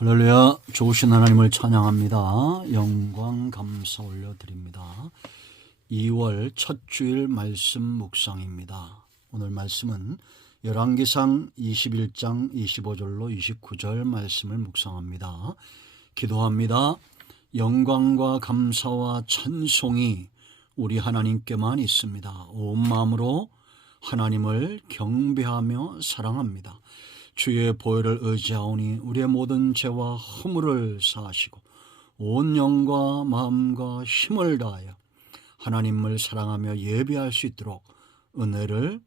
할렐루야. 좋으신 하나님을 찬양합니다. 영광 감사 올려드립니다. 2월 첫 주일 말씀 묵상입니다. 오늘 말씀은 열왕기상 21장 25절로 29절 말씀을 묵상합니다. 기도합니다. 영광과 감사와 찬송이 우리 하나님께만 있습니다. 온 마음으로 하나님을 경배하며 사랑합니다. 주의 보혈을 의지하오니 우리의 모든 죄와 허물을 사하시고 온 영과 마음과 힘을 다하여 하나님을 사랑하며 예배할 수 있도록 은혜를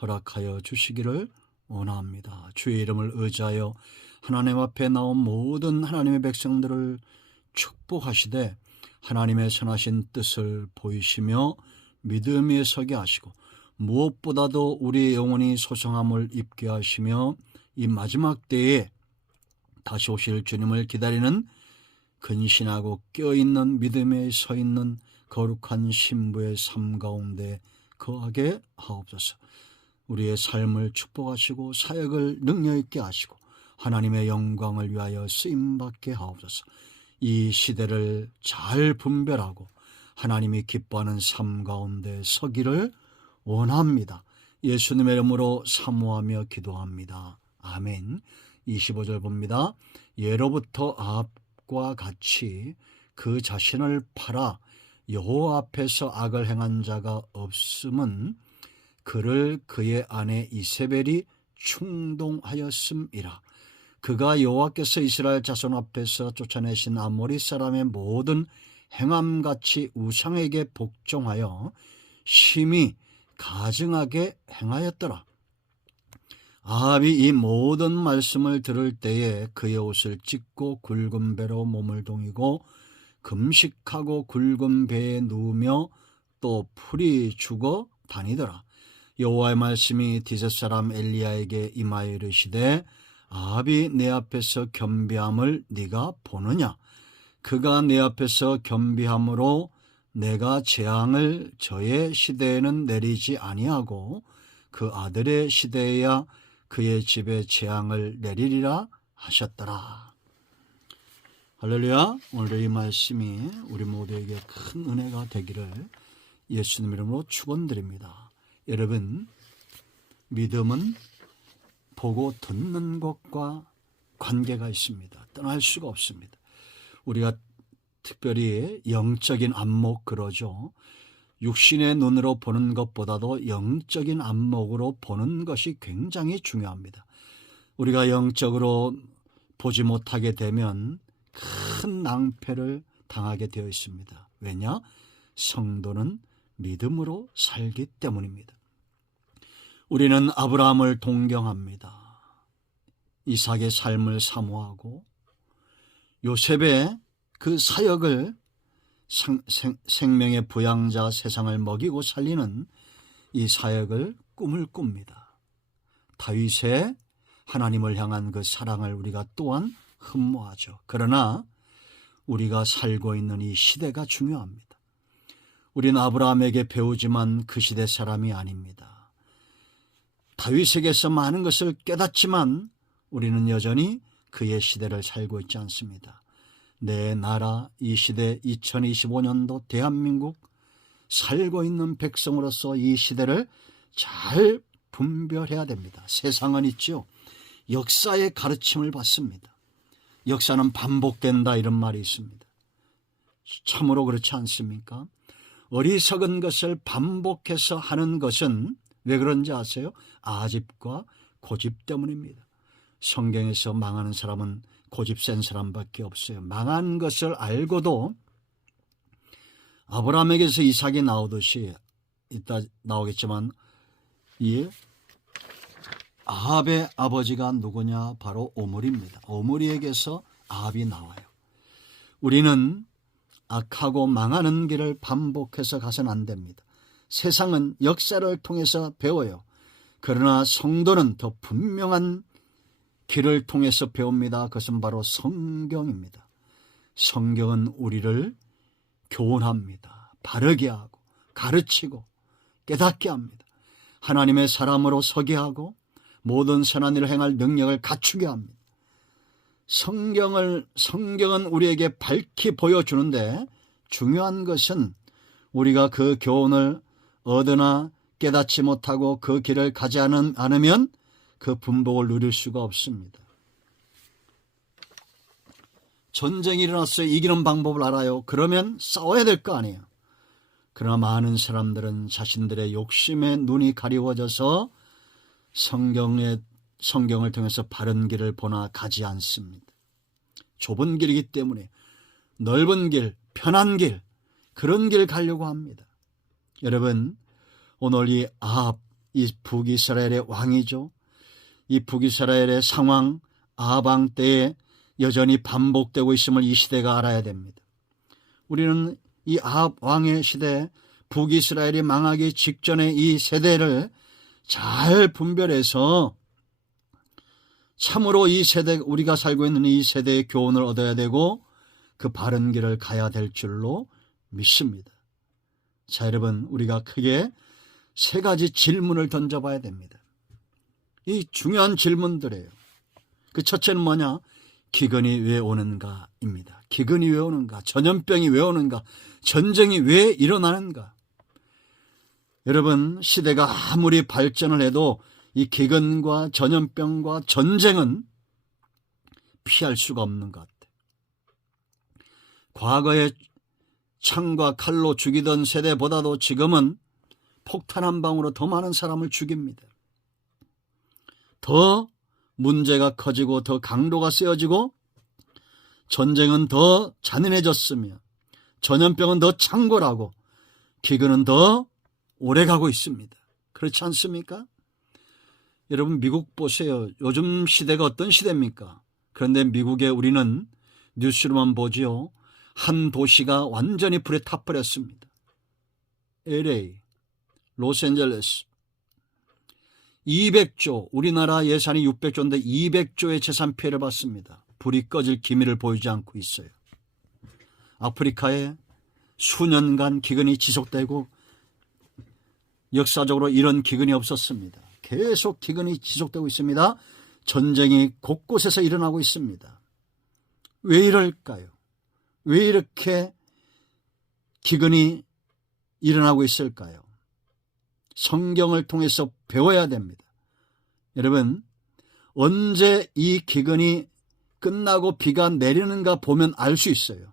허락하여 주시기를 원합니다. 주의 이름을 의지하여 하나님 앞에 나온 모든 하나님의 백성들을 축복하시되 하나님의 선하신 뜻을 보이시며 믿음 위에 서게 하시고 무엇보다도 우리의 영혼이 소성함을 입게 하시며 이 마지막 때에 다시 오실 주님을 기다리는 근신하고 껴있는 믿음에 서있는 거룩한 신부의 삶 가운데 거하게 하옵소서. 우리의 삶을 축복하시고 사역을 능력있게 하시고 하나님의 영광을 위하여 쓰임받게 하옵소서. 이 시대를 잘 분별하고 하나님이 기뻐하는 삶 가운데 서기를 원합니다. 예수님의 이름으로 사모하며 기도합니다. 아멘. 25절 봅니다. 예로부터 아합과 같이 그 자신을 팔아 여호와 앞에서 악을 행한 자가 없음은 그를 그의 아내 이세벨이 충동하였음이라. 그가 여호와께서 이스라엘 자손 앞에서 쫓아내신 아모리 사람의 모든 행함같이 우상에게 복종하여 심히 가증하게 행하였더라. 아합이 이 모든 말씀을 들을 때에 그의 옷을 찢고 굵은 배로 몸을 동이고 금식하고 굵은 배에 누우며 또 풀이 죽어 다니더라. 여호와의 말씀이 디벳 사람 엘리야에게 임하여 이르시되 아합이 내 앞에서 겸비함을 네가 보느냐? 그가 내 앞에서 겸비함으로 내가 재앙을 저의 시대에는 내리지 아니하고 그 아들의 시대에야 그의 집에 재앙을 내리리라 하셨더라. 할렐루야. 오늘 이 말씀이 우리 모두에게 큰 은혜가 되기를 예수님 이름으로 축원드립니다. 여러분, 믿음은 보고 듣는 것과 관계가 있습니다. 떠날 수가 없습니다. 우리가 특별히 영적인 안목 그러죠. 육신의 눈으로 보는 것보다도 영적인 안목으로 보는 것이 굉장히 중요합니다. 우리가 영적으로 보지 못하게 되면 큰 낭패를 당하게 되어 있습니다. 왜냐? 성도는 믿음으로 살기 때문입니다. 우리는 아브라함을 동경합니다. 이삭의 삶을 사모하고 요셉의 그 사역을 생명의 부양자 세상을 먹이고 살리는 이 사역을 꿈을 꿉니다. 다윗의 하나님을 향한 그 사랑을 우리가 또한 흠모하죠. 그러나 우리가 살고 있는 이 시대가 중요합니다. 우리는 아브라함에게 배우지만 그 시대 사람이 아닙니다. 다윗에게서 많은 것을 깨닫지만 우리는 여전히 그의 시대를 살고 있지 않습니다. 내 나라 이 시대 2025년도 대한민국 살고 있는 백성으로서 이 시대를 잘 분별해야 됩니다. 세상은 있죠. 역사의 가르침을 받습니다. 역사는 반복된다 이런 말이 있습니다. 참으로 그렇지 않습니까? 어리석은 것을 반복해서 하는 것은 왜 그런지 아세요? 아집과 고집 때문입니다. 성경에서 망하는 사람은 고집 센 사람밖에 없어요. 망한 것을 알고도 아브라함에게서 이삭이 나오듯이 이따 나오겠지만 이 아합의 아버지가 누구냐? 바로 오므리입니다. 오므리에게서 아합이 나와요. 우리는 악하고 망하는 길을 반복해서 가서는 안 됩니다. 세상은 역사를 통해서 배워요. 그러나 성도는 더 분명한 길을 통해서 배웁니다. 그것은 바로 성경입니다. 성경은 우리를 교훈합니다. 바르게 하고 가르치고 깨닫게 합니다. 하나님의 사람으로 서게 하고 모든 선한 일을 행할 능력을 갖추게 합니다. 성경은 우리에게 밝히 보여주는데 중요한 것은 우리가 그 교훈을 얻으나 깨닫지 못하고 그 길을 가지 않으면 그 분복을 누릴 수가 없습니다. 전쟁이 일어났어요. 이기는 방법을 알아요. 그러면 싸워야 될 거 아니에요. 그러나 많은 사람들은 자신들의 욕심에 눈이 가리워져서 성경을 통해서 바른 길을 보나 가지 않습니다. 좁은 길이기 때문에 넓은 길, 편한 길, 그런 길 가려고 합니다. 여러분, 오늘 이 아합, 이 북이스라엘의 왕이죠. 이 북이스라엘의 상황, 아합 왕 때에 여전히 반복되고 있음을 이 시대가 알아야 됩니다. 우리는 이 아합 왕의 시대, 북이스라엘이 망하기 직전의 이 세대를 잘 분별해서 참으로 이 세대, 우리가 살고 있는 이 세대의 교훈을 얻어야 되고 그 바른 길을 가야 될 줄로 믿습니다. 자, 여러분, 우리가 크게 세 가지 질문을 던져봐야 됩니다. 이 중요한 질문들이에요. 그 첫째는 뭐냐? 기근이 왜 오는가입니다. 기근이 왜 오는가? 전염병이 왜 오는가? 전쟁이 왜 일어나는가? 여러분, 시대가 아무리 발전을 해도 이 기근과 전염병과 전쟁은 피할 수가 없는 것 같아요. 과거에 창과 칼로 죽이던 세대보다도 지금은 폭탄 한 방으로 더 많은 사람을 죽입니다. 더 문제가 커지고 더 강도가 세어지고 전쟁은 더 잔인해졌으며 전염병은 더 창궐하고 기근은 더 오래가고 있습니다. 그렇지 않습니까? 여러분, 미국 보세요. 요즘 시대가 어떤 시대입니까? 그런데 미국에 우리는 뉴스로만 보지요. 한 도시가 완전히 불에 타버렸습니다. LA, 로스앤젤레스 200조, 우리나라 예산이 600조인데 200조의 재산 피해를 받습니다. 불이 꺼질 기미를 보이지 않고 있어요. 아프리카에 수년간 기근이 지속되고 역사적으로 이런 기근이 없었습니다. 계속 기근이 지속되고 있습니다. 전쟁이 곳곳에서 일어나고 있습니다. 왜 이럴까요? 왜 이렇게 기근이 일어나고 있을까요? 성경을 통해서 배워야 됩니다. 여러분, 언제 이 기근이 끝나고 비가 내리는가 보면 알 수 있어요.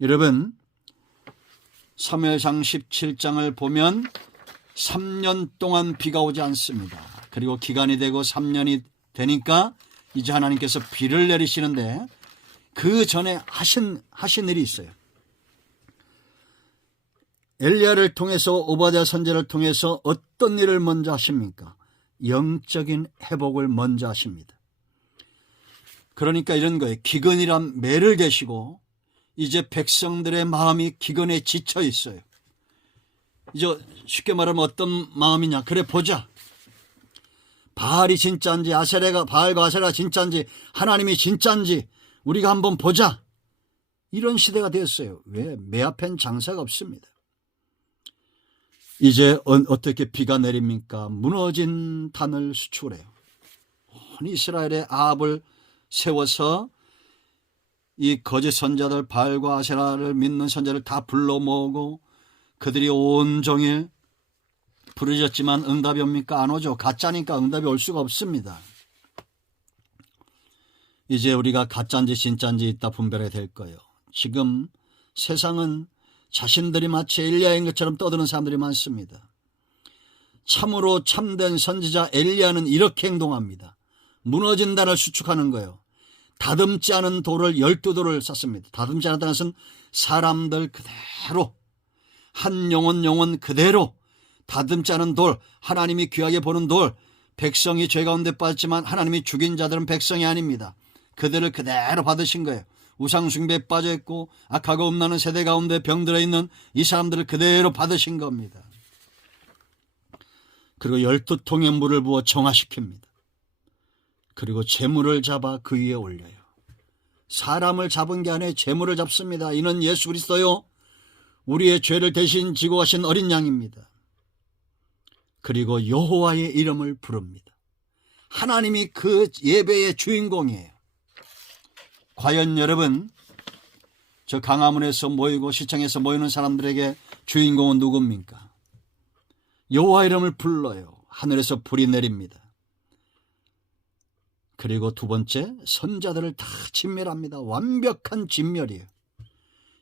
여러분, 사무엘상 17장을 보면 3년 동안 비가 오지 않습니다. 그리고 기간이 되고 3년이 되니까 이제 하나님께서 비를 내리시는데 그 전에 하신 일이 있어요. 엘리야를 통해서, 오바댜 선지자를 통해서 어떤 일을 먼저 하십니까? 영적인 회복을 먼저 하십니다. 그러니까 이런 거예요. 기근이란 매를 대시고 이제 백성들의 마음이 기근에 지쳐 있어요. 이제 쉽게 말하면 어떤 마음이냐? 그래 보자. 바알이 진짜인지 바알과 아세라가 진짜인지 하나님이 진짜인지 우리가 한번 보자. 이런 시대가 됐어요. 왜? 매 앞엔 장사가 없습니다. 이제 어떻게 비가 내립니까? 무너진 단을 수출해요. 온 이스라엘의 아합을 세워서 이 거짓 선자들, 바알과 아세라를 믿는 선자를 다 불러 모으고 그들이 온종일 부르짖었지만 응답이 옵니까? 안 오죠. 가짜니까 응답이 올 수가 없습니다. 이제 우리가 가짜인지 진짜인지 이따 분별해야 될 거예요. 지금 세상은 자신들이 마치 엘리야인 것처럼 떠드는 사람들이 많습니다. 참으로 참된 선지자 엘리야는 이렇게 행동합니다. 무너진 단을 수축하는 거예요. 다듬지 않은 돌을 12돌을 쌌습니다. 다듬지 않았다는 것은 사람들 그대로, 한 영혼 그대로 다듬지 않은 돌, 하나님이 귀하게 보는 돌, 백성이 죄 가운데 빠졌지만 하나님이 죽인 자들은 백성이 아닙니다. 그들을 그대로 받으신 거예요. 우상숭배에 빠져있고 악하고 음란한 세대 가운데 병들어 있는 이 사람들을 그대로 받으신 겁니다. 그리고 12통의 물을 부어 정화시킵니다. 그리고 재물을 잡아 그 위에 올려요. 사람을 잡은 게 아니라 재물을 잡습니다. 이는 예수 그리스도요, 우리의 죄를 대신 지고 가신 어린 양입니다. 그리고 여호와의 이름을 부릅니다. 하나님이 그 예배의 주인공이에요. 과연 여러분, 저 강화문에서 모이고 시청에서 모이는 사람들에게 주인공은 누굽니까? 여호와 이름을 불러요. 하늘에서 불이 내립니다. 그리고 두 번째, 선자들을 다 진멸합니다. 완벽한 진멸이에요.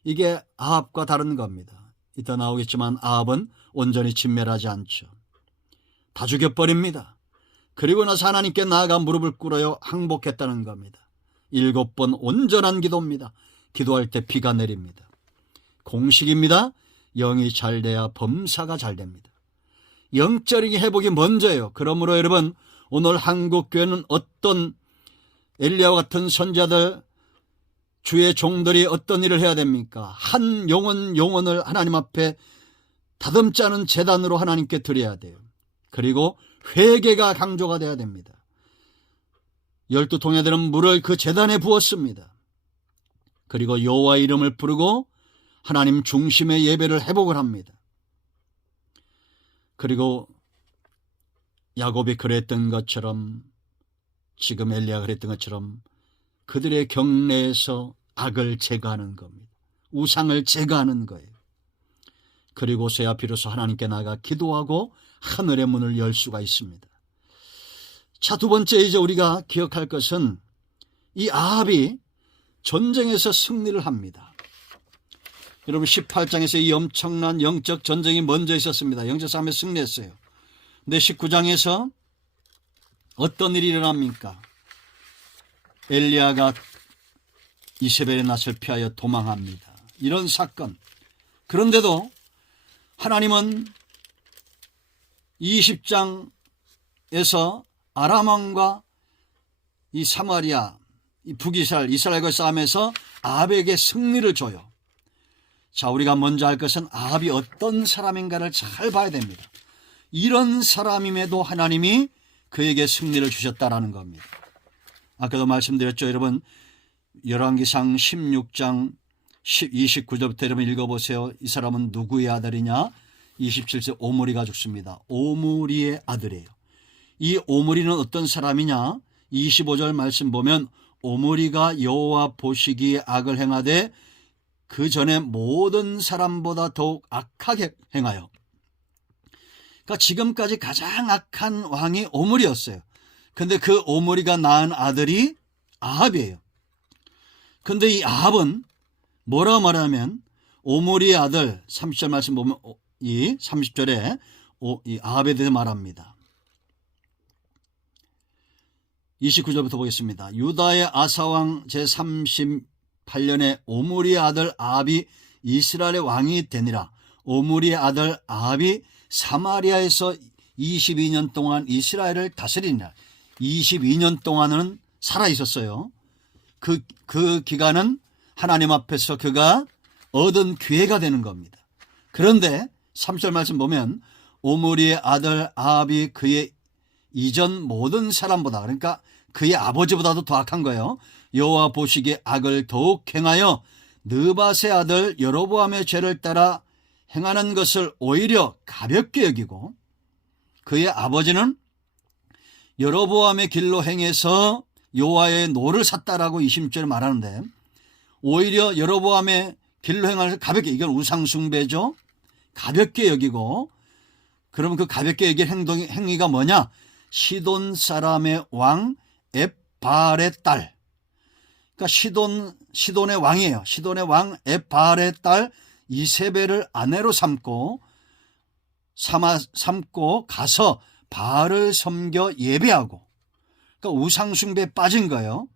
이게 아합과 다른 겁니다. 이따 나오겠지만 아합은 온전히 진멸하지 않죠. 다 죽여버립니다. 그리고 나서 하나님께 나아가 무릎을 꿇어요. 항복했다는 겁니다. 7번 온전한 기도입니다. 기도할 때 비가 내립니다. 공식입니다. 영이 잘 돼야 범사가 잘 됩니다. 영적인 회복이 먼저예요. 그러므로 여러분, 오늘 한국교회는 어떤 엘리야와 같은 선자들, 주의 종들이 어떤 일을 해야 됩니까? 한 영혼을 하나님 앞에 다듬지 않은 제단으로 하나님께 드려야 돼요. 그리고 회개가 강조가 돼야 됩니다. 12통에 되는 물을 그 제단에 부었습니다. 그리고 여호와 이름을 부르고 하나님 중심의 예배를 회복을 합니다. 그리고 야곱이 그랬던 것처럼, 지금 엘리야가 그랬던 것처럼 그들의 경내에서 악을 제거하는 겁니다. 우상을 제거하는 거예요. 그리고서야 비로소 하나님께 나아가 기도하고 하늘의 문을 열 수가 있습니다. 자, 두 번째 이제 우리가 기억할 것은 이 아합이 전쟁에서 승리를 합니다. 여러분 18장에서 이 엄청난 영적 전쟁이 먼저 있었습니다. 영적 싸움에 승리했어요. 근데 19장에서 어떤 일이 일어납니까? 엘리야가 이세벨의 낯을 피하여 도망합니다. 이런 사건. 그런데도 하나님은 20장에서 아람 왕과 이 사마리아, 이 이스라엘과의 싸움에서 아합에게 승리를 줘요. 자, 우리가 먼저 할 것은 아합이 어떤 사람인가를 잘 봐야 됩니다. 이런 사람임에도 하나님이 그에게 승리를 주셨다라는 겁니다. 아까도 말씀드렸죠. 여러분, 열왕기상 16장 29절부터 여러분 읽어보세요. 이 사람은 누구의 아들이냐? 27절 오므리가 죽습니다. 오므리의 아들이에요. 이 오므리는 어떤 사람이냐? 25절 말씀 보면 오므리가 여호와 보시기에 악을 행하되 그 전에 모든 사람보다 더욱 악하게 행하여. 그러니까 지금까지 가장 악한 왕이 오므리였어요. 근데 그 오므리가 낳은 아들이 아합이에요. 근데 이 아합은 뭐라고 말하면 오므리의 아들, 30절 말씀 보면 이 30절에 이 아합에 대해서 말합니다. 29절부터 보겠습니다. 유다의 아사왕 제38년에 오므리의 아들 아합이 이스라엘의 왕이 되니라. 오므리의 아들 아합이 사마리아에서 22년 동안 이스라엘을 다스리니라. 22년 동안은 살아 있었어요. 그 기간은 하나님 앞에서 그가 얻은 기회가 되는 겁니다. 그런데 3절 말씀 보면 오므리의 아들 아합이 그의 이전 모든 사람보다, 그러니까 그의 아버지보다도 더 악한 거예요. 여호와 보시기에 악을 더욱 행하여 느밧의 아들 여로보암의 죄를 따라 행하는 것을 오히려 가볍게 여기고, 그의 아버지는 여로보암의 길로 행해서 여호와의 노를 샀다라고 20절에 말하는데, 오히려 여로보암의 길로 행하는 가볍게, 이건 우상숭배죠. 가볍게 여기고, 그러면 그 가볍게 여길 행위가 뭐냐? 시돈 사람의 왕 엣바알의 딸, 그러니까 시돈의 왕이에요. 시돈의 왕 엣바알의 딸 이세벨을 아내로 삼고 가서 바알을 섬겨 예배하고, 그러니까 우상숭배에 빠진 거예요.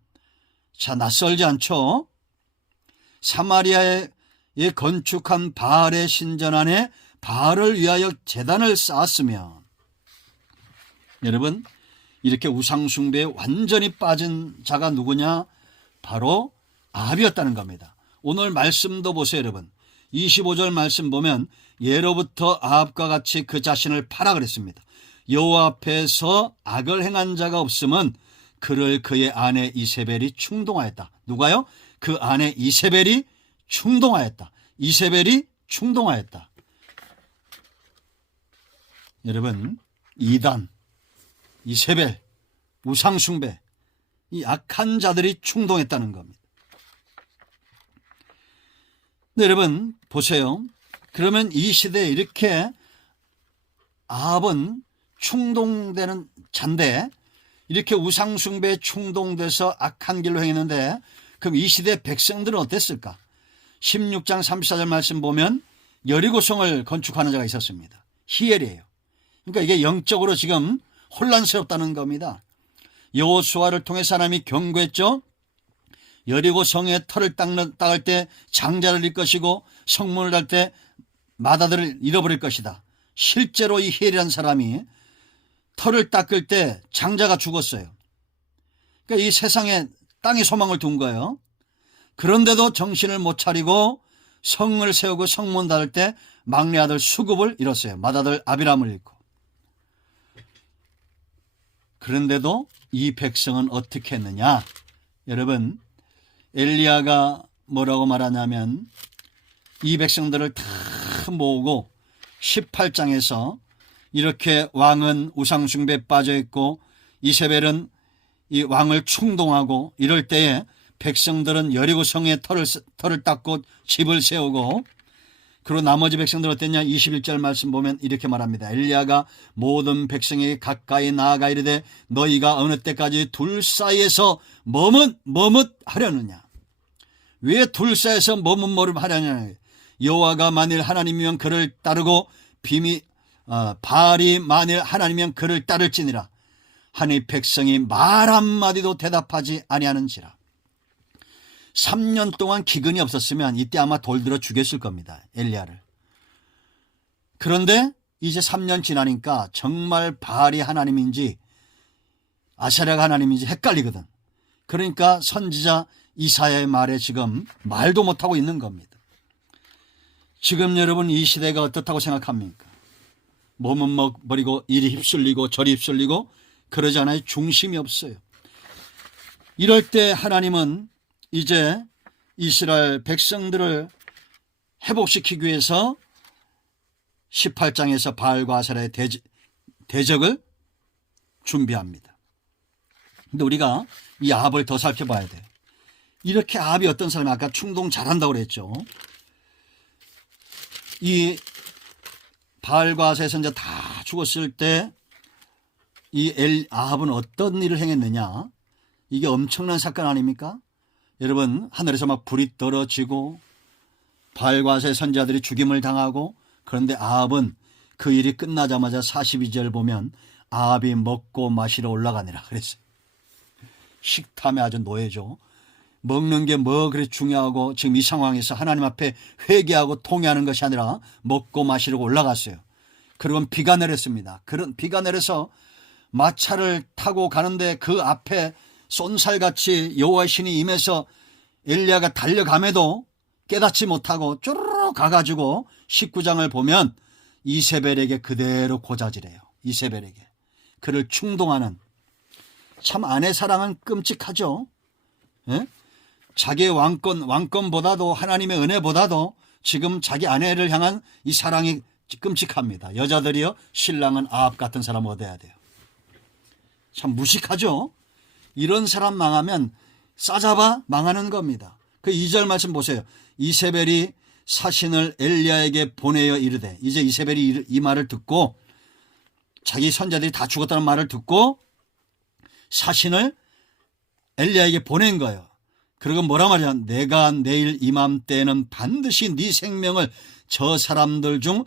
자, 낯설지 않죠? 사마리아에 건축한 바알의 신전 안에 바알을 위하여 제단을 쌓았으며, 여러분, 이렇게 우상숭배에 완전히 빠진 자가 누구냐? 바로 아합이었다는 겁니다. 오늘 말씀도 보세요, 여러분. 25절 말씀 보면 예로부터 아합과 같이 그 자신을 팔아 그랬습니다. 여호와 앞에서 악을 행한 자가 없으면 그를 그의 아내 이세벨이 충동하였다. 누가요? 그 아내 이세벨이 충동하였다. 이세벨이 충동하였다. 여러분, 이단, 이세벨, 우상숭배, 이 악한 자들이 충동했다는 겁니다. 네, 여러분 보세요. 그러면 이 시대에 이렇게 아합은 충동되는 잔데 이렇게 우상숭배에 충동돼서 악한 길로 행했는데 그럼 이 시대 백성들은 어땠을까? 16장 34절 말씀 보면 여리고성을 건축하는 자가 있었습니다. 히엘이에요. 그러니까 이게 영적으로 지금 혼란스럽다는 겁니다. 여호수아를 통해 사람이 경고했죠. 여리고성의 터를 닦을 때 장자를 잃을 것이고 성문을 달 때 마다들을 잃어버릴 것이다. 실제로 이 히엘이라는 사람이 터를 닦을 때 장자가 죽었어요. 그러니까 이 세상에 땅에 소망을 둔 거예요. 그런데도 정신을 못 차리고 성을 세우고 성문 닫을 때 막내 아들 수급을 잃었어요. 맏아들 아비람을 잃고. 그런데도 이 백성은 어떻게 했느냐? 여러분, 엘리야가 뭐라고 말하냐면 이 백성들을 다 모으고 18장에서 이렇게 왕은 우상숭배에 빠져있고 이세벨은 이 왕을 충동하고 이럴 때에 백성들은 여리고성의 터를 닦고 집을 세우고 그리고 나머지 백성들 어땠냐? 21절 말씀 보면 이렇게 말합니다. 엘리야가 모든 백성에게 가까이 나아가 이르되 너희가 어느 때까지 둘 사이에서 머뭇하려느냐? 왜 둘 사이에서 머뭇하려느냐? 여호와가 만일 하나님이면 그를 따르고 바알이 만일 하나님이면 그를 따를지니라. 하니 백성이 말 한마디도 대답하지 아니하는지라. 3년 동안 기근이 없었으면 이때 아마 돌들어 죽였을 겁니다. 엘리야를. 그런데 이제 3년 지나니까 정말 바알이 하나님인지 아세라가 하나님인지 헷갈리거든. 그러니까 선지자 이사야의 말에 지금 말도 못하고 있는 겁니다. 지금 여러분 이 시대가 어떻다고 생각합니까? 몸은 먹버리고 이리 휩쓸리고 저리 휩쓸리고 그러지 않아요. 중심이 없어요. 이럴 때 하나님은 이제 이스라엘 백성들을 회복시키기 위해서 18장에서 바알과 아세라의 대적을 준비합니다. 근데 우리가 이 아합을 더 살펴봐야 돼요. 이렇게 아합이 어떤 사람이 아까 충동 잘한다고 그랬죠. 이 바알과 아세라의 선지자 다 죽었을 때 이 아합은 어떤 일을 행했느냐? 이게 엄청난 사건 아닙니까? 여러분 하늘에서 막 불이 떨어지고 바알과 아세라의 선지자들이 죽임을 당하고 그런데 아합은 그 일이 끝나자마자 42절 보면 아합이 먹고 마시러 올라가니라 그랬어요. 식탐에 아주 노예죠. 먹는 게 뭐 그래 중요하고 지금 이 상황에서 하나님 앞에 회개하고 통회하는 것이 아니라 먹고 마시려고 올라갔어요. 그리고 비가 내렸습니다. 그런 비가 내려서 마차를 타고 가는데 그 앞에 쏜살같이 여호와의 신이 임해서 엘리야가 달려감에도 깨닫지 못하고 쪼르르 가가지고 19장을 보면 이세벨에게 그대로 고자질해요. 이세벨에게. 그를 충동하는. 참 아내 사랑은 끔찍하죠. 예? 자기의 왕권보다도 하나님의 은혜보다도 지금 자기 아내를 향한 이 사랑이 끔찍합니다. 여자들이요 신랑은 아합 같은 사람 얻어야 돼요. 참 무식하죠. 이런 사람 망하면 싸잡아 망하는 겁니다. 그 2절 말씀 보세요. 이세벨이 사신을 엘리야에게 보내어 이르되 이제 이세벨이 이 말을 듣고 자기 선자들이 다 죽었다는 말을 듣고 사신을 엘리야에게 보낸 거예요. 그리고 뭐라 말이야? 내가 내일 이맘때에는 반드시 네 생명을 저 사람들 중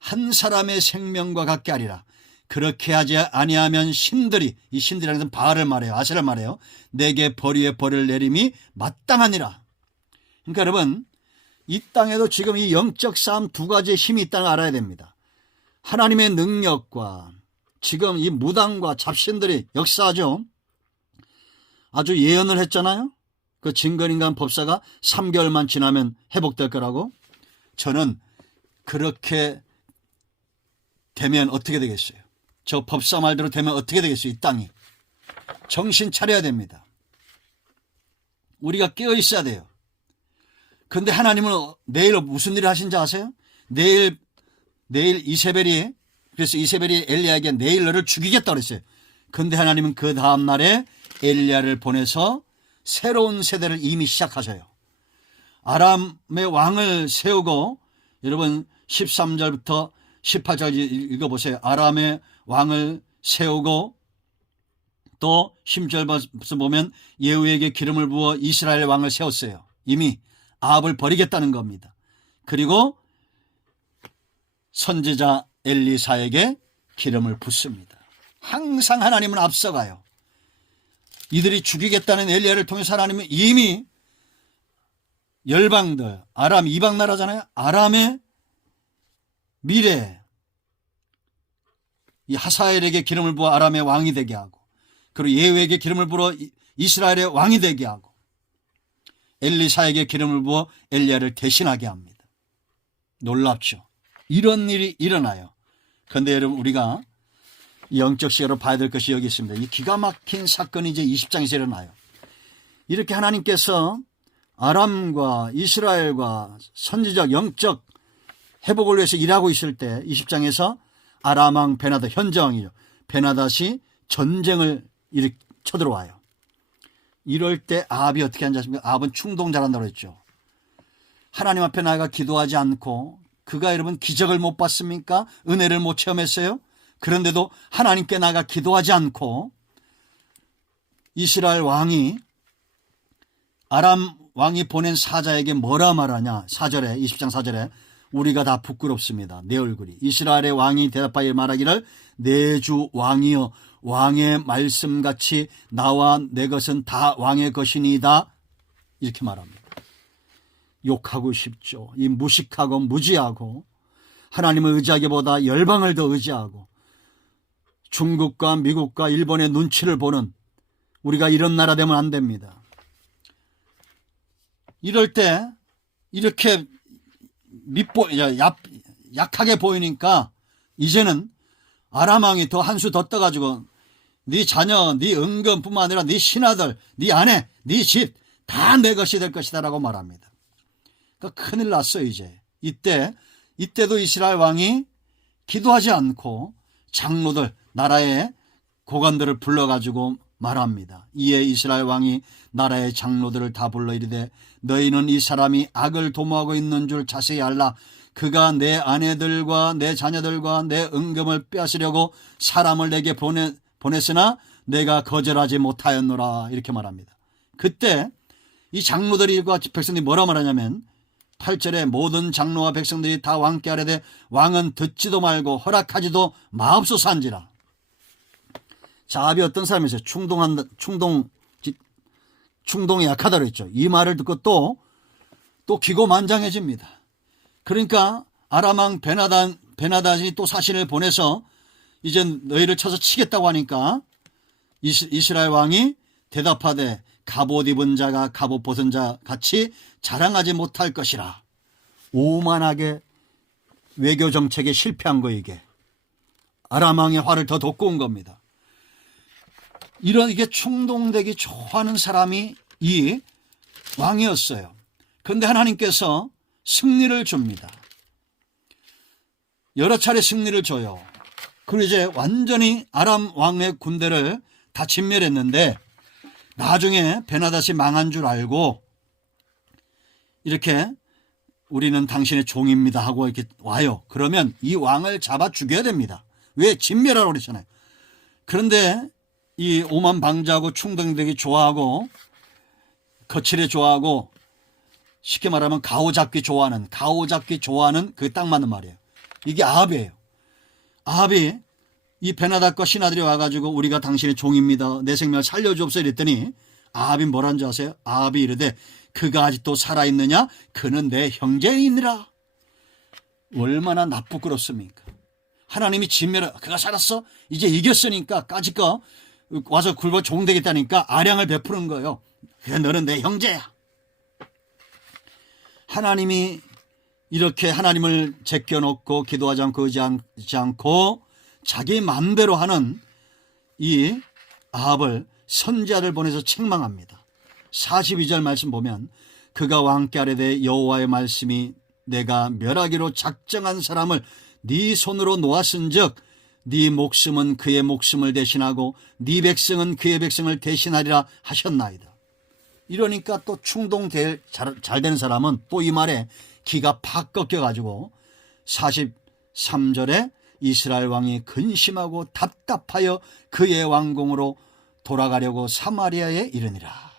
한 사람의 생명과 같게 하리라. 그렇게 하지 아니하면 신들이 이 신들이라는 것은 바알을 말해요. 아세라를 말해요. 내게 벌위에 벌을 내림이 마땅하니라. 그러니까 여러분 이 땅에도 지금 이 영적 싸움 두 가지의 힘이 있다는 걸 알아야 됩니다. 하나님의 능력과 지금 이 무당과 잡신들이 역사하죠. 아주 예언을 했잖아요. 그 진건인간 법사가 3개월만 지나면 회복될 거라고. 저는 그렇게 되면 어떻게 되겠어요? 저 법사 말대로 되면 어떻게 되겠어요? 이 땅이. 정신 차려야 됩니다. 우리가 깨어 있어야 돼요. 그런데 하나님은 내일 무슨 일을 하신지 아세요? 내일 이세벨이 그래서 이세벨이 엘리야에게 내일 너를 죽이겠다고 그랬어요. 그런데 하나님은 그 다음 날에 엘리야를 보내서 새로운 세대를 이미 시작하셔요. 아람의 왕을 세우고, 여러분 13절부터 18절 읽어보세요. 아람의 왕을 세우고 또 10절부터 보면 예후에게 기름을 부어 이스라엘 왕을 세웠어요. 이미 아합을 버리겠다는 겁니다. 그리고 선지자 엘리사에게 기름을 붓습니다. 항상 하나님은 앞서가요. 이들이 죽이겠다는 엘리야를 통해서 하나님은 이미 열방들, 아람 이방 나라잖아요. 아람의 미래, 이 하사엘에게 기름을 부어 아람의 왕이 되게 하고, 그리고 예후에게 기름을 부어 이스라엘의 왕이 되게 하고, 엘리사에게 기름을 부어 엘리야를 대신하게 합니다. 놀랍죠. 이런 일이 일어나요. 그런데 여러분, 우리가 영적 시각으로 봐야 될 것이 여기 있습니다. 이 기가 막힌 사건이 이제 20장에서 일어나요. 이렇게 하나님께서 아람과 이스라엘과 선지적 영적 회복을 위해서 일하고 있을 때 20장에서 아람 왕 베나다, 현재 왕이죠. 베나닷이 전쟁을 쳐들어와요. 이럴 때 아합이 어떻게 하는지 아십니까? 아합은 충동자란다고 했죠. 하나님 앞에 나아가 기도하지 않고, 그가 여러분 기적을 못 봤습니까? 은혜를 못 체험했어요? 그런데도 하나님께 나아가 기도하지 않고 이스라엘 왕이 아람 왕이 보낸 사자에게 뭐라 말하냐. 4절에, 20장 4절에 우리가 다 부끄럽습니다. 내 얼굴이. 이스라엘의 왕이 대답하여 말하기를 내 주 왕이여, 왕의 말씀같이 나와 내 것은 다 왕의 것이니이다. 이렇게 말합니다. 욕하고 싶죠. 이 무식하고 무지하고 하나님을 의지하기보다 열방을 더 의지하고 중국과 미국과 일본의 눈치를 보는, 우리가 이런 나라 되면 안 됩니다. 이럴 때 이렇게 약하게 보이니까 이제는 아람 왕이 더 한 수 더 떠가지고 네 자녀, 네 은근뿐만 아니라 네 신하들, 네 아내, 네 집 다 내 것이 될 것이다 라고 말합니다. 그러니까 큰일 났어요. 이제 이때도 이스라엘 왕이 기도하지 않고 장로들, 나라의 고관들을 불러가지고 말합니다. 이에 이스라엘 왕이 나라의 장로들을 다 불러 이르되 너희는 이 사람이 악을 도모하고 있는 줄 자세히 알라. 그가 내 아내들과 내 자녀들과 내 은금을 빼앗으려고 사람을 내게 보냈으나 내가 거절하지 못하였노라. 이렇게 말합니다. 그때 이 장로들과 백성들이 뭐라 말하냐면 8절에 모든 장로와 백성들이 다 왕께 아뢰되 왕은 듣지도 말고 허락하지도 마옵소서 한지라. 자, 아합이 어떤 사람이었어요? 충동이 약하다고 했죠. 이 말을 듣고 또 기고만장해집니다. 그러니까 아람 왕 베나닷이 또 사신을 보내서 이제 너희를 쳐서 치겠다고 하니까 이스라엘 왕이 대답하되 갑옷 입은 자가 갑옷 벗은 자 같이 자랑하지 못할 것이라. 오만하게 외교 정책에 실패한 거, 이게 아람 왕의 화를 더 돋구 온 겁니다. 이게 충동되기 좋아하는 사람이 이 왕이었어요. 그런데 하나님께서 승리를 줍니다. 여러 차례 승리를 줘요. 그리고 이제 완전히 아람 왕의 군대를 다 진멸했는데 나중에 베나닷이 망한 줄 알고 이렇게 우리는 당신의 종입니다 하고 이렇게 와요. 그러면 이 왕을 잡아 죽여야 됩니다. 왜? 진멸하라고 그랬잖아요. 그런데 이 오만방자하고 충동되기 좋아하고 거칠게 좋아하고 쉽게 말하면 가오잡기 좋아하는 그 딱 맞는 말이에요. 이게 아합이에요. 아합이 이 베나닷과 신하들이 와가지고 우리가 당신의 종입니다. 내 생명을 살려주옵소서 이랬더니 아합이 뭐라는 줄 아세요? 아합이 이르되 그가 아직도 살아있느냐? 그는 내 형제이니라. 얼마나 나쁘끄럽습니까? 하나님이 그가 살았어? 이제 이겼으니까 까짓거 와서 굴벌 종되겠다니까 아량을 베푸는 거예요. 그래, 너는 내 형제야. 하나님이 이렇게 하나님을 제껴놓고 기도하지 않고 의지하지 않고 자기 마음대로 하는 이 아합을 선지자를 보내서 책망합니다. 42절 말씀 보면 그가 왕께 아뢰되 여호와의 말씀이 내가 멸하기로 작정한 사람을 네 손으로 놓았은즉 네 목숨은 그의 목숨을 대신하고 네 백성은 그의 백성을 대신하리라 하셨나이다. 이러니까 또 잘 되는 사람은 또 이 말에 기가 팍 꺾여가지고 43절에 이스라엘 왕이 근심하고 답답하여 그의 왕궁으로 돌아가려고 사마리아에 이르니라.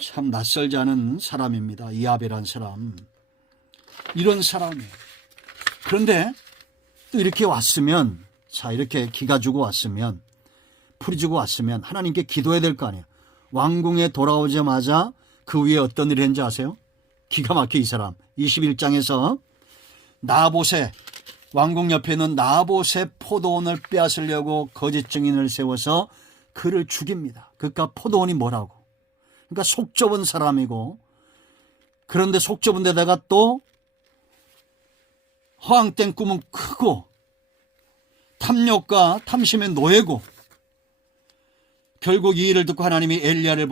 참 낯설지 않은 사람입니다. 이압이란 사람. 이런 사람이에요. 그런데 또 이렇게 왔으면, 자, 이렇게 기가 주고 왔으면, 풀이 주고 왔으면 하나님께 기도해야 될 거 아니에요. 왕궁에 돌아오자마자 그 위에 어떤 일을 했는지 아세요? 기가 막혀 이 사람. 21장에서 나봇의 왕궁 옆에 있는 나봇의 포도원을 빼앗으려고 거짓 증인을 세워서 그를 죽입니다. 그러니까 포도원이 뭐라고? 그러니까 속 좁은 사람이고, 그런데 속 좁은 데다가 또 허황된 꿈은 크고 탐욕과 탐심의 노예고, 결국 이 일을 듣고 하나님이 엘리야를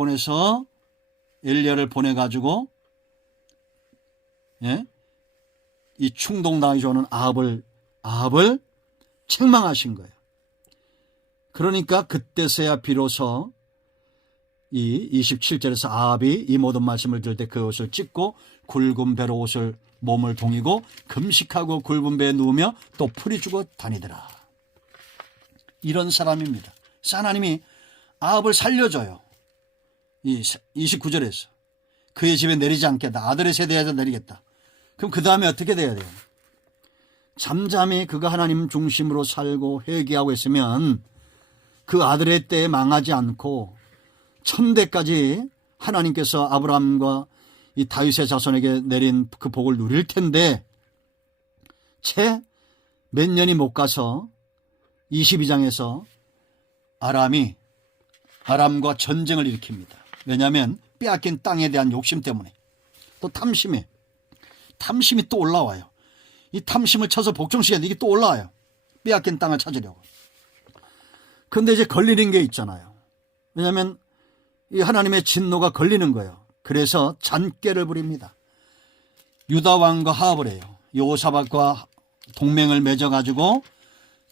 보내가지고 이 충동당하기 좋아하는 아합을 책망하신 거예요. 그러니까 그때서야 비로소 이 27절에서 아합이 이 모든 말씀을 들을 때 그 옷을 찢고 굵은 배로 몸을 동이고 금식하고 굵은 배에 누우며 또 풀이 주고 다니더라. 이런 사람입니다. 하나님이 아합을 살려줘요. 이 29절에서 그의 집에 내리지 않겠다. 아들의 세대에서 내리겠다. 그럼 그 다음에 어떻게 돼야 돼요? 잠잠히 그가 하나님 중심으로 살고 회개하고 있으면 그 아들의 때에 망하지 않고 천대까지 하나님께서 아브라함과 이 다윗의 자손에게 내린 그 복을 누릴 텐데, 채 몇 년이 못 가서 22장에서 아람과 전쟁을 일으킵니다. 왜냐하면 빼앗긴 땅에 대한 욕심 때문에, 또 탐심이 또 올라와요. 이 탐심을 쳐서 복종시켰는데 이게 또 올라와요. 빼앗긴 땅을 찾으려고. 그런데 이제 걸리는 게 있잖아요. 왜냐하면 이 하나님의 진노가 걸리는 거예요. 그래서 잔꾀를 부립니다. 유다 왕과 화합을 해요. 여호사밧과 동맹을 맺어가지고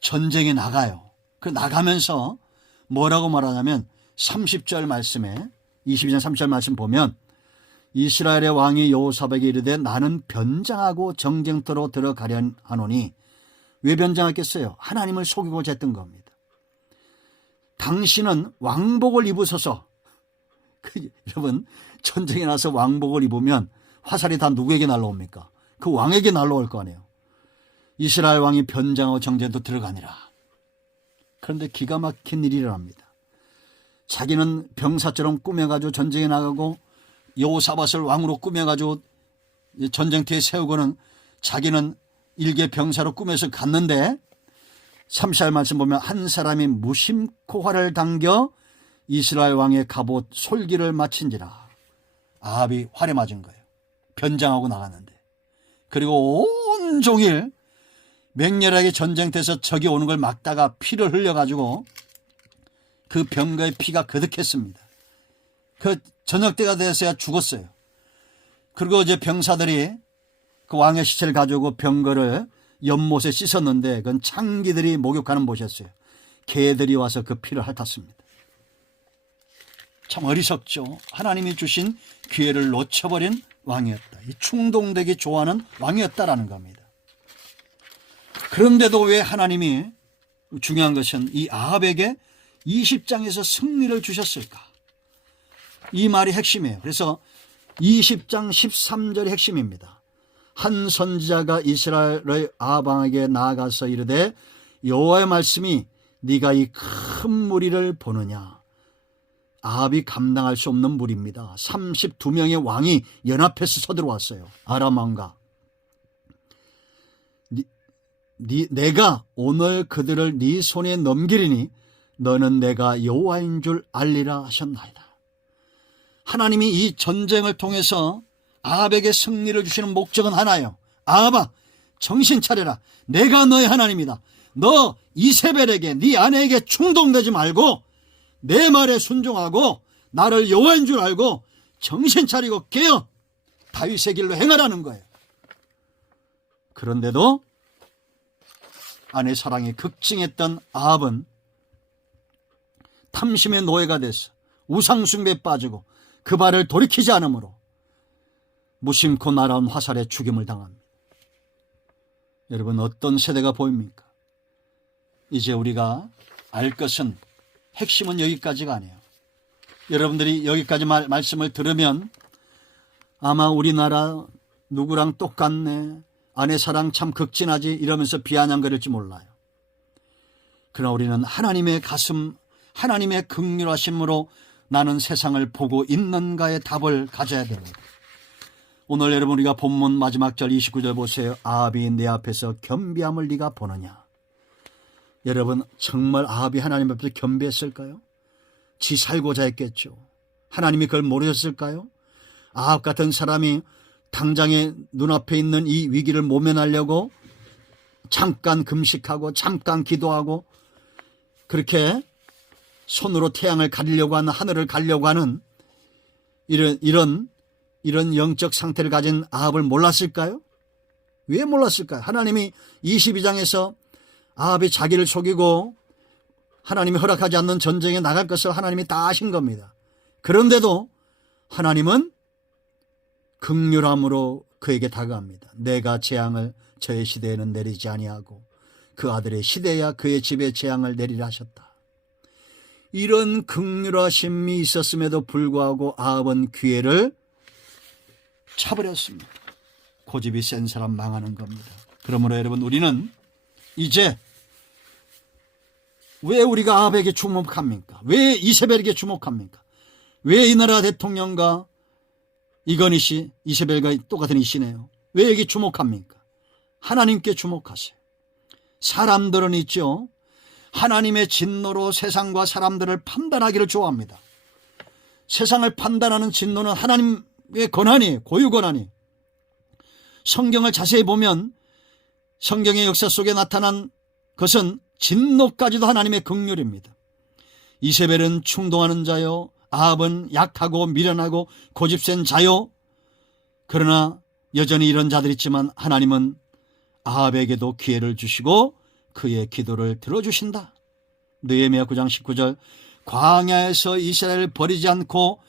전쟁에 나가요. 그 나가면서 뭐라고 말하냐면 30절 말씀에 22장 30절 말씀 보면 이스라엘의 왕이 여호사밧에게 이르되 나는 변장하고 정쟁터로 들어가려 하노니, 왜 변장하겠어요? 하나님을 속이고자 했던 겁니다. 당신은 왕복을 입으소서. 여러분, 전쟁에 나서 왕복을 입으면 화살이 다 누구에게 날라옵니까? 그 왕에게 날라올 거 아니에요. 이스라엘 왕이 변장하고 정쟁터 들어가니라. 그런데 기가 막힌 일이 일어납니다. 자기는 병사처럼 꾸며가지고 전쟁에 나가고 여호사밧을 왕으로 꾸며가지고 전쟁터에 세우고는 자기는 일개 병사로 꾸며서 갔는데, 30절 말씀 보면 한 사람이 무심코 활을 당겨 이스라엘 왕의 갑옷 솔기를 마친지라. 아합이 활에 맞은 거예요. 변장하고 나갔는데. 그리고 온종일 맹렬하게 전쟁터에서 적이 오는 걸 막다가 피를 흘려가지고 그 병거의 피가 거득했습니다. 그 저녁 때가 되어서야 죽었어요. 그리고 이제 병사들이 그 왕의 시체를 가지고 병거를 연못에 씻었는데 그건 창기들이 목욕하는 곳이었어요. 개들이 와서 그 피를 핥았습니다. 참 어리석죠. 하나님이 주신 기회를 놓쳐버린 왕이었다. 이 충동되기 좋아하는 왕이었다라는 겁니다. 그런데도 왜 하나님이, 중요한 것은 이 아합에게 20장에서 승리를 주셨을까? 이 말이 핵심이에요. 그래서 20장 13절이 핵심입니다. 한 선지자가 이스라엘의 아합 왕에게 나아가서 이르되 여호와의 말씀이 네가 이 큰 무리를 보느냐. 아합이 감당할 수 없는 무리입니다. 32명의 왕이 연합해서 서들어왔어요. 아람 왕과. 내가 오늘 그들을 네 손에 넘기리니 너는 내가 여호와인 줄 알리라 하셨나이다. 하나님이 이 전쟁을 통해서 아합에게 승리를 주시는 목적은 하나예요. 아합아, 정신 차려라. 내가 너의 하나님이다. 너 이세벨에게, 네 아내에게 충동되지 말고 내 말에 순종하고 나를 여호와인 줄 알고 정신 차리고 깨어 다윗의 길로 행하라는 거예요. 그런데도 아내 사랑이 극증했던 아합은 탐심의 노예가 됐어. 우상숭배에 빠지고 그 발을 돌이키지 않으므로 무심코 날아온 화살에 죽임을 당합니다. 여러분, 어떤 세대가 보입니까? 이제 우리가 알 것은, 핵심은 여기까지가 아니에요. 여러분들이 여기까지 말씀을 들으면 아마 우리나라 누구랑 똑같네, 아내 사랑 참 극진하지 이러면서 비아냥거릴지 몰라요. 그러나 우리는 하나님의 가슴, 하나님의 긍휼하심으로 나는 세상을 보고 있는가의 답을 가져야 됩니다. 오늘 여러분, 우리가 본문 마지막 절 29절 보세요. 아합이 내 앞에서 겸비함을 네가 보느냐. 여러분, 정말 아합이 하나님 앞에서 겸비했을까요? 지 살고자 했겠죠. 하나님이 그걸 모르셨을까요? 아합 같은 사람이 당장에 눈앞에 있는 이 위기를 모면하려고 잠깐 금식하고 잠깐 기도하고 그렇게 손으로 태양을 가리려고 하는, 하늘을 가리려고 하는 이런 영적 상태를 가진 아합을 몰랐을까요? 왜 몰랐을까요? 하나님이 22장에서 아합이 자기를 속이고 하나님이 허락하지 않는 전쟁에 나갈 것을 하나님이 다 아신 겁니다. 그런데도 하나님은 긍휼함으로 그에게 다가갑니다. 내가 재앙을 저의 시대에는 내리지 아니하고 그 아들의 시대야 그의 집에 재앙을 내리라 하셨다. 이런 긍휼하심이 있었음에도 불구하고 아합은 기회를 차버렸습니다. 고집이 센 사람 망하는 겁니다. 그러므로 여러분, 우리는 이제 왜 우리가 아합에게 주목합니까? 왜 이세벨에게 주목합니까? 왜 이 나라 대통령과 이건희 씨, 이세벨과 똑같은 이씨네요. 왜 여기 주목합니까? 하나님께 주목하세요. 사람들은 있죠, 하나님의 진노로 세상과 사람들을 판단하기를 좋아합니다. 세상을 판단하는 진노는 하나님의 권한이에요. 고유 권한이. 성경을 자세히 보면 성경의 역사 속에 나타난 것은 진노까지도 하나님의 긍휼입니다. 이세벨은 충동하는 자요, 아합은 약하고 미련하고 고집센 자요. 그러나 여전히 이런 자들이 있지만 하나님은 아합에게도 기회를 주시고 그의 기도를 들어주신다. 느헤미야 9장 19절, 광야에서 이스라엘을 버리지 않고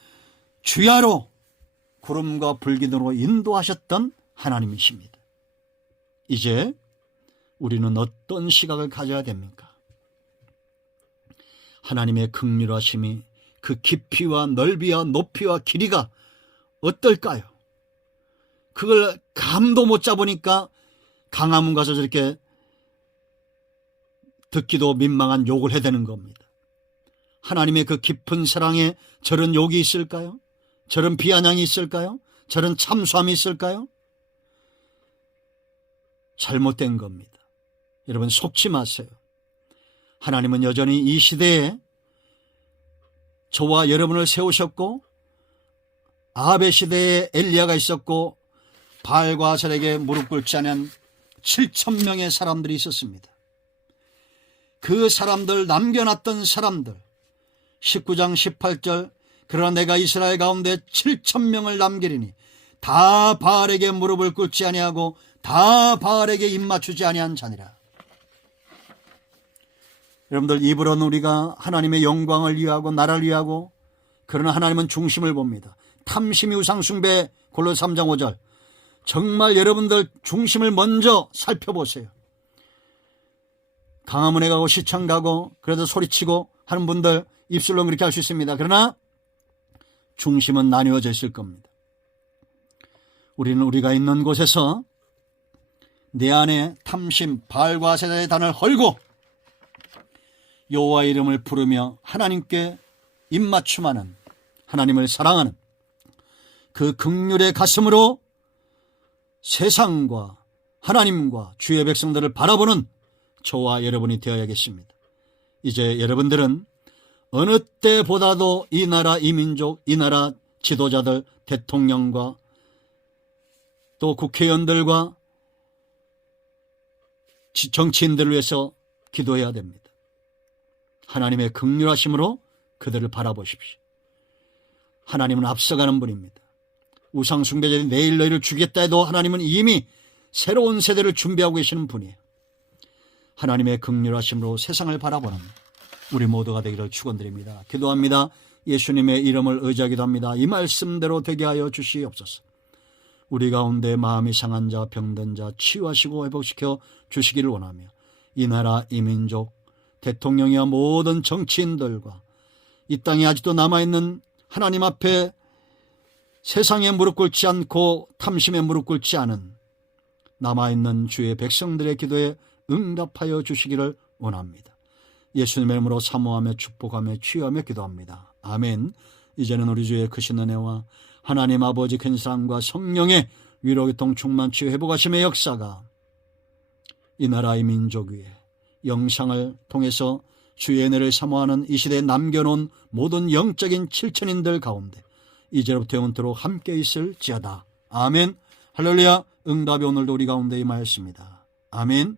주야로 구름과 불기둥으로 인도하셨던 하나님이십니다. 이제 우리는 어떤 시각을 가져야 됩니까? 하나님의 긍휼하심이 그 깊이와 넓이와 높이와 길이가 어떨까요? 그걸 감도 못 잡으니까 강화문 가서 저렇게 듣기도 민망한 욕을 해야 되는 겁니다. 하나님의 그 깊은 사랑에 저런 욕이 있을까요? 저런 비아냥이 있을까요? 저런 참수함이 있을까요? 잘못된 겁니다. 여러분, 속지 마세요. 하나님은 여전히 이 시대에 저와 여러분을 세우셨고, 아합의 시대에 엘리야가 있었고, 바알과 아셀에게 무릎 꿇지 않은 7,000명의 사람들이 있었습니다. 그 사람들, 남겨놨던 사람들, 19장 18절, 그러나 내가 이스라엘 가운데 7,000명을 남기리니 다 바알에게 무릎을 꿇지 아니하고 다 바알에게 입맞추지 아니한 자니라. 여러분들, 입으로는 우리가 하나님의 영광을 위하고 나라를 위하고, 그러나 하나님은 중심을 봅니다. 탐심이 우상숭배, 골로새 3장 5절. 정말 여러분들 중심을 먼저 살펴보세요. 강화문에 가고 시청 가고 그래도 소리치고 하는 분들 입술로 그렇게 할 수 있습니다. 그러나 중심은 나뉘어져 있을 겁니다. 우리는 우리가 있는 곳에서 내 안에 탐심, 바알과 아세라의 단을 헐고 여호와 이름을 부르며 하나님께 입맞춤하는, 하나님을 사랑하는 그 긍휼의 가슴으로 세상과 하나님과 주의 백성들을 바라보는 저와 여러분이 되어야겠습니다. 이제 여러분들은 어느 때보다도 이 나라, 이 민족, 이 나라 지도자들, 대통령과 또 국회의원들과 정치인들을 위해서 기도해야 됩니다. 하나님의 긍휼하심으로 그들을 바라보십시오. 하나님은 앞서가는 분입니다. 우상숭배자들이 내일 너희를 죽이겠다 해도 하나님은 이미 새로운 세대를 준비하고 계시는 분이에요. 하나님의 긍휼하심으로 세상을 바라보는 우리 모두가 되기를 축원드립니다. 기도합니다. 예수님의 이름을 의지하기도 합니다. 이 말씀대로 되게 하여 주시옵소서. 우리 가운데 마음이 상한 자, 병든 자 치유하시고 회복시켜 주시기를 원하며 이 나라, 이 민족, 대통령이와 모든 정치인들과 이 땅에 아직도 남아있는 하나님 앞에 세상에 무릎 꿇지 않고 탐심에 무릎 꿇지 않은 남아있는 주의 백성들의 기도에 응답하여 주시기를 원합니다. 예수님의 이름으로 사모하며 축복하며 치유하며 기도합니다. 아멘. 이제는 우리 주의 크신 은혜와 하나님 아버지 큰 사랑과 성령의 위로 교통 충만 치유 회복하심의 역사가 이 나라의 민족 위에 영상을 통해서 주의 은혜를 사모하는 이 시대에 남겨놓은 모든 영적인 칠천인들 가운데 이제로부터 영원토록 함께 있을지어다. 아멘. 할렐루야. 응답이 오늘도 우리 가운데 임하였습니다. 아멘.